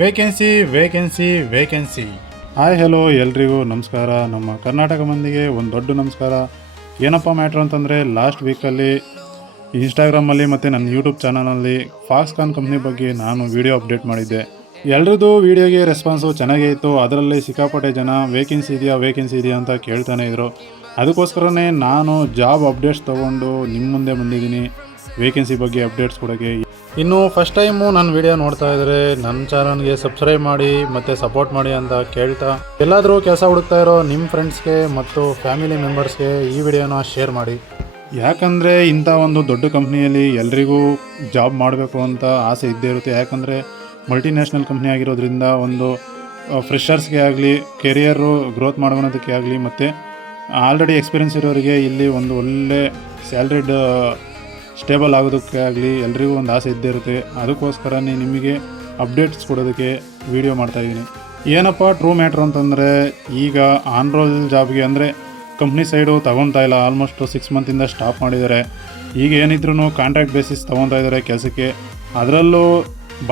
Vacancy vacancy vacancy. Hi hello ಎಲ್ರಿಗೂ ನಮಸ್ಕಾರ. ನಮ್ಮ ಕರ್ನಾಟಕ ಮಂದಿಗೆ ಒಂದು ದೊಡ್ಡ ನಮಸ್ಕಾರ. ಏನಪ್ಪ ಮ್ಯಾಟ್ರ್ ಅಂತಂದರೆ, ಲಾಸ್ಟ್ ವೀಕಲ್ಲಿ ಇನ್ಸ್ಟಾಗ್ರಾಮಲ್ಲಿ ಮತ್ತು ನನ್ನ ಯೂಟ್ಯೂಬ್ ಚಾನಲಲ್ಲಿ ಫಾಕ್ಸ್ಕಾನ್ ಕಂಪ್ನಿ ಬಗ್ಗೆ ನಾನು ವಿಡಿಯೋ ಅಪ್ಡೇಟ್ ಮಾಡಿದ್ದೆ. ಎಲ್ರದ್ದು ವೀಡಿಯೋಗೆ ರೆಸ್ಪಾನ್ಸು ಚೆನ್ನಾಗೇ ಇತ್ತು. ಅದರಲ್ಲಿ ಸಿಕ್ಕಾಪಟ್ಟೆ ಜನ ವೇಕೆನ್ಸಿ ಇದೆಯಾ ಅಂತ ಕೇಳ್ತಾನೆ ಇದ್ರು. ಅದಕ್ಕೋಸ್ಕರನೇ ನಾನು ಜಾಬ್ ಅಪ್ಡೇಟ್ಸ್ ತೊಗೊಂಡು ನಿಮ್ಮ ಮುಂದೆ ಬಂದಿದ್ದೀನಿ ವೇಕೆನ್ಸಿ ಬಗ್ಗೆ ಅಪ್ಡೇಟ್ಸ್ ಕೊಡೋಕ್ಕೆ. ಇನ್ನು ಫಸ್ಟ್ ಟೈಮು ನನ್ನ ವಿಡಿಯೋ ನೋಡ್ತಾ ಇದ್ದರೆ ನನ್ನ ಚಾನಲ್ಗೆ ಸಬ್ಸ್ಕ್ರೈಬ್ ಮಾಡಿ ಮತ್ತು ಸಪೋರ್ಟ್ ಮಾಡಿ ಅಂತ ಕೇಳ್ತಾ, ಎಲ್ಲಾದರೂ ಕೆಲಸ ಹುಡುಕ್ತಾ ಇರೋ ನಿಮ್ಮ ಫ್ರೆಂಡ್ಸ್ಗೆ ಮತ್ತು ಫ್ಯಾಮಿಲಿ ಮೆಂಬರ್ಸ್ಗೆ ಈ ವಿಡಿಯೋನ ಶೇರ್ ಮಾಡಿ. ಯಾಕಂದರೆ ಇಂಥ ಒಂದು ದೊಡ್ಡ ಕಂಪ್ನಿಯಲ್ಲಿ ಎಲ್ರಿಗೂ ಜಾಬ್ ಮಾಡಬೇಕು ಅಂತ ಆಸೆ ಇದ್ದೇ ಇರುತ್ತೆ. ಯಾಕಂದರೆ ಮಲ್ಟಿನ್ಯಾಷನಲ್ ಕಂಪ್ನಿ ಆಗಿರೋದ್ರಿಂದ ಒಂದು ಫ್ರೆಷರ್ಸ್ಗೆ ಆಗಲಿ, ಕೆರಿಯರು ಗ್ರೋತ್ ಮಾಡೋದಕ್ಕೆ ಆಗಲಿ ಮತ್ತು ಆಲ್ರೆಡಿ ಎಕ್ಸ್ಪೀರಿಯನ್ಸ್ ಇರೋರಿಗೆ ಇಲ್ಲಿ ಒಂದು ಒಳ್ಳೆ ಸ್ಯಾಲ್ರಿಡ್ ಸ್ಟೇಬಲ್ ಆಗೋದಕ್ಕೆ ಆಗಲಿ ಎಲ್ರಿಗೂ ಒಂದು ಆಸೆ ಇದ್ದೇ ಇರುತ್ತೆ. ಅದಕ್ಕೋಸ್ಕರನೇ ನಿಮಗೆ ಅಪ್ಡೇಟ್ಸ್ ಕೊಡೋದಕ್ಕೆ ವಿಡಿಯೋ ಮಾಡ್ತಾಯಿದ್ದೀನಿ. ಏನಪ್ಪ ಟ್ರೂ ಮ್ಯಾಟ್ರ್ ಅಂತಂದರೆ, ಈಗ ಆನ್ ರೋಲ್ ಜಾಬ್ಗೆ ಅಂದರೆ ಕಂಪ್ನಿ ಸೈಡು ತೊಗೊತಾ ಇಲ್ಲ. ಆಲ್ಮೋಸ್ಟ್ 6 ಮಂತಿಂದ ಸ್ಟಾಪ್ ಮಾಡಿದ್ದಾರೆ. ಈಗ ಏನಿದ್ರೂ ಕಾಂಟ್ರಾಕ್ಟ್ ಬೇಸಿಸ್ ತೊಗೊತಾ ಇದ್ದಾರೆ ಕೆಲಸಕ್ಕೆ. ಅದರಲ್ಲೂ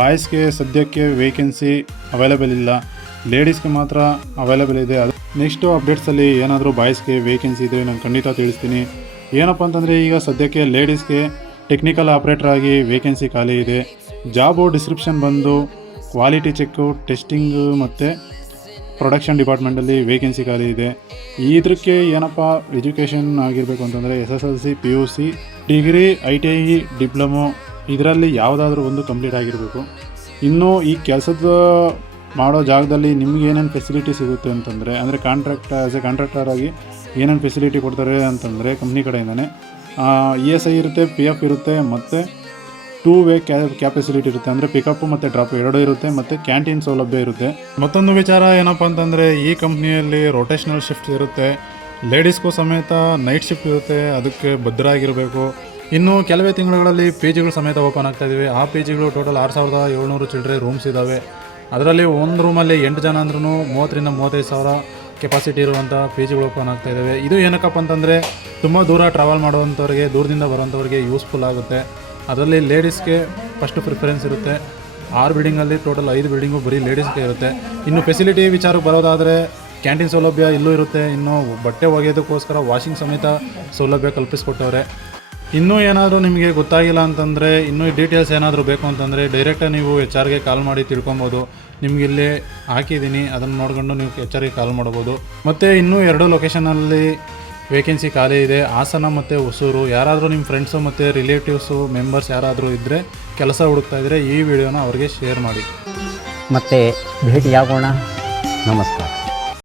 ಬಾಯ್ಸ್ಗೆ ಸದ್ಯಕ್ಕೆ ವೇಕೆನ್ಸಿ ಅವೈಲೇಬಲ್ ಇಲ್ಲ, ಲೇಡೀಸ್ಗೆ ಮಾತ್ರ ಅವೈಲೇಬಲ್ ಇದೆ. ಅದು ನೆಕ್ಸ್ಟು ಅಪ್ಡೇಟ್ಸಲ್ಲಿ ಏನಾದರೂ ಬಾಯ್ಸ್ಗೆ ವೇಕೆನ್ಸಿ ಇದ್ದರೆ ನಾನು ಖಂಡಿತ ತಿಳಿಸ್ತೀನಿ. ಏನಪ್ಪ ಅಂತಂದರೆ, ಈಗ ಸದ್ಯಕ್ಕೆ ಲೇಡೀಸ್ಗೆ ಟೆಕ್ನಿಕಲ್ ಆಪ್ರೇಟರ್ ಆಗಿ ವೇಕೆನ್ಸಿ ಖಾಲಿ ಇದೆ. ಜಾಬು ಡಿಸ್ಕ್ರಿಪ್ಷನ್ ಬಂದು ಕ್ವಾಲಿಟಿ ಚೆಕ್ಕು, ಟೆಸ್ಟಿಂಗು ಮತ್ತು ಪ್ರೊಡಕ್ಷನ್ ಡಿಪಾರ್ಟ್ಮೆಂಟಲ್ಲಿ ವೇಕೆನ್ಸಿ ಖಾಲಿ ಇದೆ. ಇದಕ್ಕೆ ಏನಪ್ಪ ಎಜುಕೇಷನ್ ಆಗಿರಬೇಕು ಅಂತಂದರೆ SSLC, PUC, degree, ITI, diploma ಇದರಲ್ಲಿ ಯಾವುದಾದ್ರೂ ಒಂದು ಕಂಪ್ಲೀಟ್ ಆಗಿರಬೇಕು. ಇನ್ನು ಈ ಕೆಲಸದ ಮಾಡೋ ಜಾಗದಲ್ಲಿ ನಿಮ್ಗೆ ಏನೇನು ಫೆಸಿಲಿಟಿ ಸಿಗುತ್ತೆ ಅಂತಂದರೆ, ಅಂದರೆ ಆ್ಯಸ್ ಎ ಕಾಂಟ್ರಾಕ್ಟರ್ ಆಗಿ ಏನೇನು ಫೆಸಿಲಿಟಿ ಕೊಡ್ತಾರೆ ಅಂತಂದರೆ ಕಂಪ್ನಿ ಕಡೆಯಿಂದನೇ ESI ಇರುತ್ತೆ, PF ಇರುತ್ತೆ ಮತ್ತು 2 ವೇ ಕ್ಯಾಬ್ ಫೆಸಿಲಿಟಿ ಇರುತ್ತೆ. ಅಂದರೆ ಪಿಕಪ್ ಮತ್ತು ಡ್ರಾಪ್ ಎರಡೂ ಇರುತ್ತೆ ಮತ್ತು ಕ್ಯಾಂಟೀನ್ ಸೌಲಭ್ಯ ಇರುತ್ತೆ. ಮತ್ತೊಂದು ವಿಚಾರ ಏನಪ್ಪ ಅಂತಂದರೆ, ಈ ಕಂಪ್ನಿಯಲ್ಲಿ ರೊಟೇಷನಲ್ ಶಿಫ್ಟ್ ಇರುತ್ತೆ. ಲೇಡೀಸ್ಗೂ ಸಮೇತ ನೈಟ್ ಶಿಫ್ಟ್ ಇರುತ್ತೆ. ಅದಕ್ಕೆ ಭದ್ರಾಗಿರಬೇಕು. ಇನ್ನು ಕೆಲವೇ ತಿಂಗಳುಗಳಲ್ಲಿ PGಗಳು ಸಮೇತ ಓಪನ್ ಆಗ್ತಾಯಿದ್ದೀವಿ. ಆ PGಗಳು ಟೋಟಲ್ 6700 ಚಿಲ್ಡ್ರೆ ರೂಮ್ಸ್ ಇದ್ದಾವೆ. ಅದರಲ್ಲಿ ಒಂದು ರೂಮಲ್ಲಿ 8 ಜನ ಅಂದ್ರೂ 30,000 ರಿಂದ 35,000 ಕೆಪಾಸಿಟಿ ಇರುವಂಥ PGಗಳು ಓಪನ್ ಆಗ್ತಾಯಿದ್ದಾವೆ. ಇದು ಏನಕ್ಕಪ್ಪ ಅಂತಂದರೆ, ತುಂಬ ದೂರ ಟ್ರಾವೆಲ್ ಮಾಡುವಂಥವ್ರಿಗೆ, ದೂರದಿಂದ ಬರುವಂಥವ್ರಿಗೆ ಯೂಸ್ಫುಲ್ ಆಗುತ್ತೆ. ಅದರಲ್ಲಿ ಲೇಡೀಸ್ಗೆ ಫಸ್ಟ್ ಪ್ರಿಫರೆನ್ಸ್ ಇರುತ್ತೆ. 6 ಬಿಲ್ಡಿಂಗಲ್ಲಿ ಟೋಟಲ್ 5 ಬಿಲ್ಡಿಂಗು ಬರೀ ಲೇಡೀಸ್ಗೆ ಇರುತ್ತೆ. ಇನ್ನು ಫೆಸಿಲಿಟಿ ವಿಚಾರಕ್ಕೆ ಬರೋದಾದರೆ ಕ್ಯಾಂಟೀನ್ ಸೌಲಭ್ಯ ಇಲ್ಲೂ ಇರುತ್ತೆ. ಇನ್ನು ಬಟ್ಟೆ ಒಗೆಯೋದಕ್ಕೋಸ್ಕರ ವಾಷಿಂಗ್ ಸಮೇತ ಸೌಲಭ್ಯ ಕಲ್ಪಿಸ್ಕೊಟ್ಟವ್ರೆ. ಇನ್ನೂ ಏನಾದರೂ ನಿಮಗೆ ಗೊತ್ತಾಗಿಲ್ಲ ಅಂತಂದರೆ, ಇನ್ನೂ ಡೀಟೇಲ್ಸ್ ಏನಾದರೂ ಬೇಕು ಅಂತಂದರೆ ಡೈರೆಕ್ಟಾಗಿ ನೀವು HR ಕಾಲ್ ಮಾಡಿ ತಿಳ್ಕೊಬೋದು. ನಿಮಗಿಲ್ಲಿ ಹಾಕಿದ್ದೀನಿ, ಅದನ್ನು ನೋಡ್ಕೊಂಡು ನೀವು HR ಕಾಲ್ ಮಾಡ್ಬೋದು. ಮತ್ತು ಇನ್ನೂ 2 ಲೊಕೇಶನಲ್ಲಿ ವೇಕೆನ್ಸಿ ಖಾಲಿ ಇದೆ, ಹಾಸನ ಮತ್ತು ಹೊಸೂರು. ಯಾರಾದರೂ ನಿಮ್ಮ ಫ್ರೆಂಡ್ಸು ಮತ್ತು ರಿಲೇಟಿವ್ಸು ಮೆಂಬರ್ಸ್ ಯಾರಾದರೂ ಇದ್ದರೆ, ಕೆಲಸ ಹುಡುಕ್ತಾ ಇದ್ದರೆ ಈ ವಿಡಿಯೋನ ಅವ್ರಿಗೆ ಶೇರ್ ಮಾಡಿ. ಮತ್ತೆ ಭೇಟಿಯಾಗೋಣ. ನಮಸ್ಕಾರ.